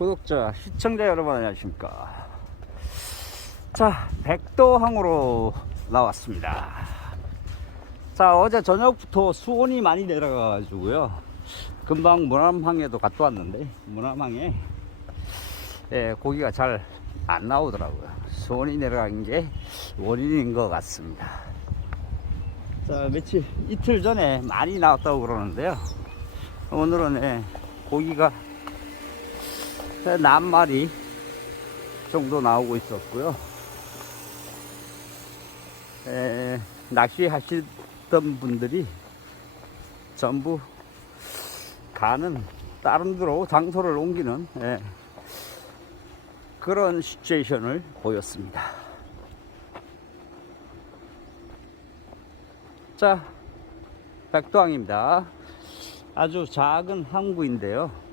구독자, 시청자 여러분 안녕하십니까. 자, 백도항으로 나왔습니다. 자, 어제 저녁부터 수온이 많이 내려가가지고요. 금방 문암항에도 갔다 왔는데, 문암항에 예, 고기가 잘 안 나오더라고요. 수온이 내려간 게 원인인 것 같습니다. 자, 며칠, 이틀 전에 많이 나왔다고 그러는데요. 오늘은 예, 고기가 한 마리 정도 나오고 있었고요. 에, 낚시하시던 분들이 전부 가는 다른 데로 장소를 옮기는 예, 그런 시츄에이션을 보였습니다. 자, 백도항입니다. 아주 작은 항구인데요.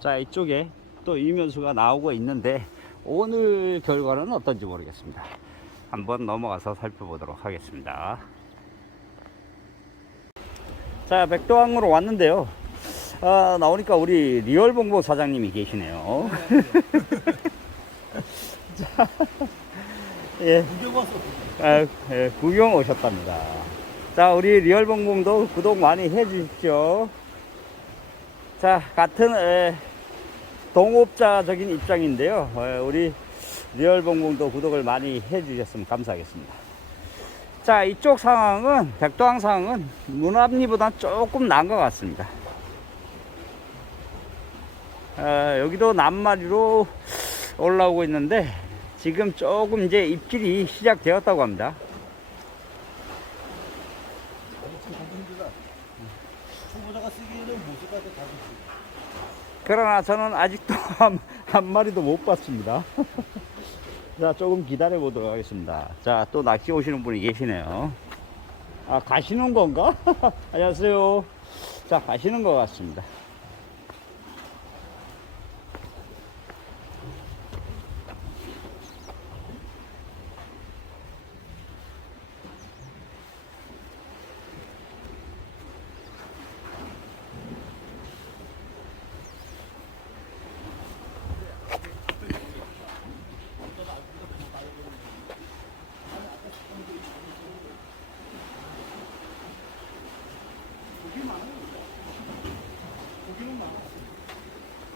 자, 이쪽에 또 이면수가 나오고 있는데 오늘 결과는 어떤지 모르겠습니다. 한번 넘어가서 살펴보도록 하겠습니다. 자, 백도항으로 왔는데요. 아, 나오니까 우리 리얼봉보 사장님이 계시네요. 자, 예. 구경 왔어. 아, 예, 구경 오셨답니다. 자, 우리 리얼봉봉도 구독 많이 해주십시오. 자, 같은 에, 동업자적인 입장인데요. 에, 우리 리얼봉봉도 구독을 많이 해주셨으면 감사하겠습니다. 자, 이쪽 상황은, 백도항 상황은 문앞리보다 조금 나은 것 같습니다. 아, 여기도 낱마리로 올라오고 있는데, 지금 조금 이제 입질이 시작되었다고 합니다. 다시. 그러나 저는 아직도 한, 한 마리도 못 봤습니다. 자, 조금 기다려 보도록 하겠습니다. 자, 또 낚시 오시는 분이 계시네요. 아, 가시는 건가? 안녕하세요. 자, 가시는 것 같습니다.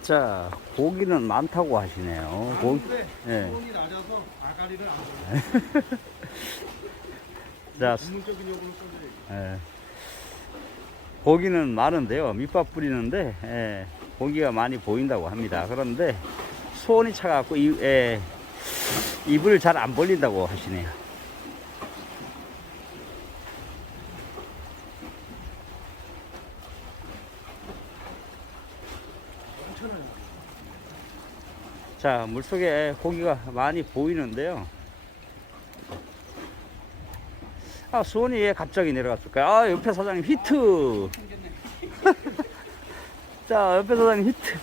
자, 고기는 많다고 하시네요. 고, 근데 예. 수온이 낮아서 아가리를 안. 자, 전문적인 용어를 써줘야 예. 고기는 많은데요. 밑밥 뿌리는데 예, 고기가 많이 보인다고 합니다. 그런데 수온이 차가지고 이, 예, 입을 잘 안 벌린다고 하시네요. 자, 물속에 고기가 많이 보이는데요. 아, 수온이 왜 갑자기 내려갔을까요? 아, 옆에 사장님 히트! 자, 옆에 사장님 히트!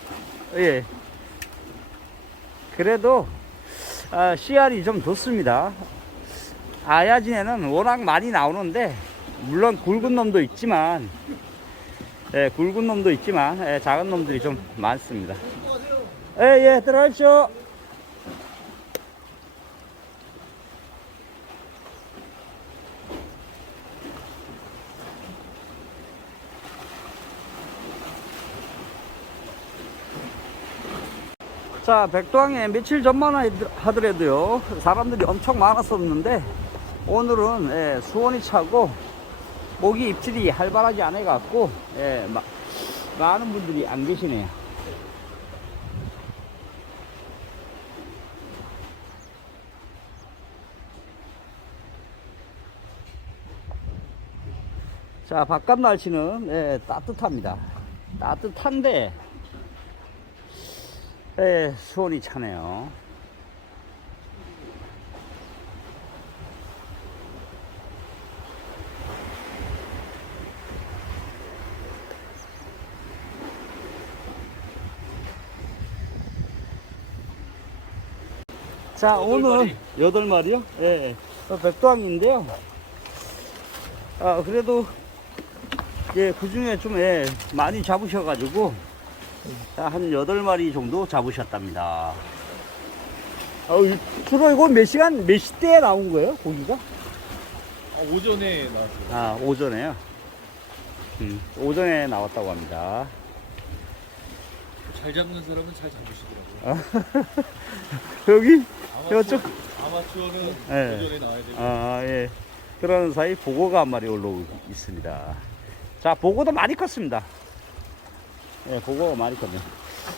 예. 그래도, 아, 씨알이 좀 좋습니다. 아야진에는 워낙 많이 나오는데, 물론 굵은 놈도 있지만, 예, 굵은 놈도 있지만, 예, 작은 놈들이 좀 많습니다. 예, 예, 들어가십시오. 자, 백도항에 며칠 전만 하더라도요, 사람들이 엄청 많았었는데, 오늘은 예, 수온이 차고, 모기 입질이 활발하지 않아 갖고, 예, 마- 많은 분들이 안 계시네요. 자, 바깥 날씨는 예, 따뜻합니다. 따뜻한데 예, 수온이 차네요. 자, 오늘 여덟 마리요? 예, 어, 백도항인데요. 아, 그래도 예, 그 중에 좀 예, 많이 잡으셔가지고 자, 한 여덟 마리 정도 잡으셨답니다. 어, 주로 이거 몇 시간, 몇 시대에 나온 거예요, 고기가? 아, 오전에 나왔어요. 아, 오전에요? 음, 오전에 나왔다고 합니다. 잘 잡는 사람은 잘 잡으시더라고요. 여기? 아마추어, 이쪽? 아마추어는 네. 오전에 나와야 되고. 아, 예. 그러는 사이 보고가 한 마리 올라오고 있습니다. 자, 보고도 많이 컸습니다. 예, 보고가 많이 컸네요.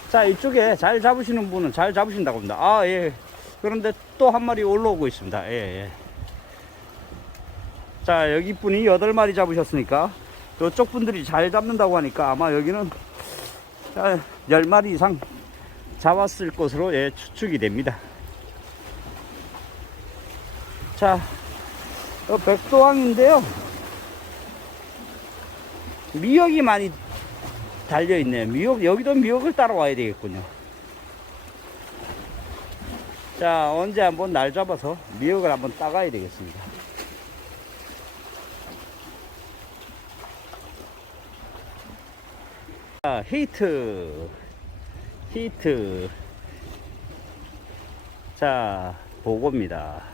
자, 이쪽에 잘 잡으시는 분은 잘 잡으신다고 합니다. 아, 예. 그런데 또 한 마리 올라오고 있습니다. 예, 예. 자, 여기 분이 여덟 마리 잡으셨으니까 저쪽 분들이 잘 잡는다고 하니까 아마 여기는 아, 열 마리 이상 잡았을 것으로 예, 추측이 됩니다. 자, 어, 백도항인데요. 미역이 많이 달려 있네요. 미역 여기도 미역을 따라와야 되겠군요. 자, 언제 한번 날 잡아서 미역을 한번 따가야 되겠습니다. 자, 히트. 히트. 자, 보고입니다.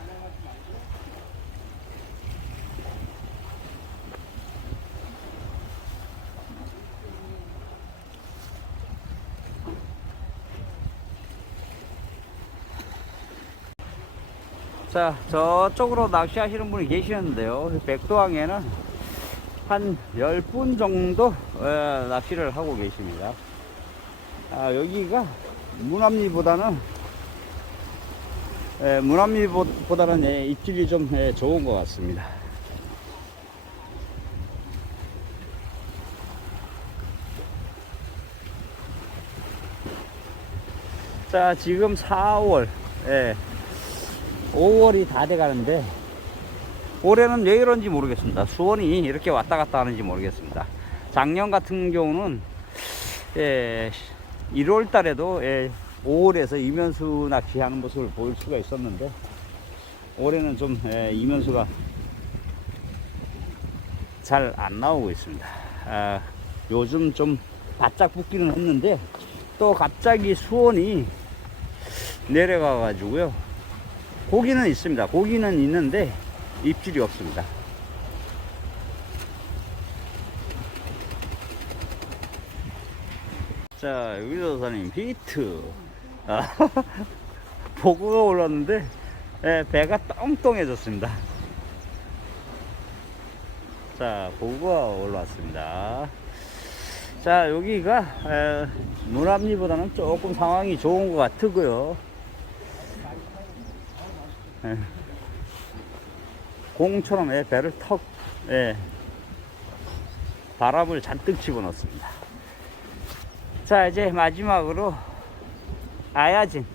자, 저쪽으로 낚시하시는 분이 계시는데요. 그 백도항에는 한 10분 정도 어, 낚시를 하고 계십니다. 아, 여기가 무남리보다는 예, 무남리보다는 예, 입질이 좀 예, 좋은 것 같습니다. 자, 지금 4월, 예, 5월이 다 돼 가는데, 올해는 왜 이런지 모르겠습니다. 수온이 이렇게 왔다 갔다 하는지 모르겠습니다. 작년 같은 경우는, 예, 1월 달에도 예, 5월에서 이면수 낚시하는 모습을 볼 수가 있었는데, 올해는 좀 예, 이면수가 잘 안 나오고 있습니다. 아, 요즘 좀 바짝 붙기는 했는데, 또 갑자기 수온이 내려가 가지고요. 고기는 있습니다. 고기는 있는데 입질이 없습니다. 자, 유조사님 히트. 아, 보고가 올랐는데 예, 배가 똥똥해졌습니다. 자, 보고가 올라왔습니다. 자, 여기가 에, 무남리보다는 조금 상황이 좋은 것 같고요. 예. 공처럼 예, 배를 턱 예, 바람을 잔뜩 집어넣습니다. 자 이제 마지막으로 아야진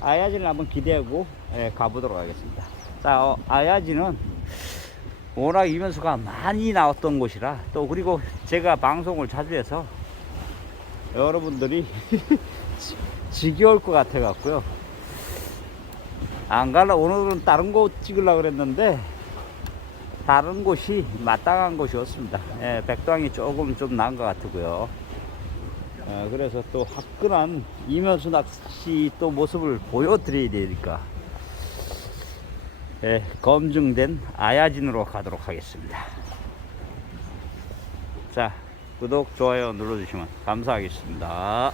아야진을 한번 기대하고 예, 가보도록 하겠습니다. 자 어, 아야진은 워낙 이면수가 많이 나왔던 곳이라 또 그리고 제가 방송을 자주 해서 여러분들이 지- 지겨울 것 같아 갖고요. 안 갈라 오늘은 다른 곳 찍으려고 그랬는데 다른 곳이 마땅한 곳이었습니다. 예, 백도항이 조금 좀 나은 것 같고요. 어, 그래서 또 화끈한 이면수 낚시 또 모습을 보여드려야 되니까 예, 검증된 아야진으로 가도록 하겠습니다. 자, 구독, 좋아요 눌러주시면 감사하겠습니다.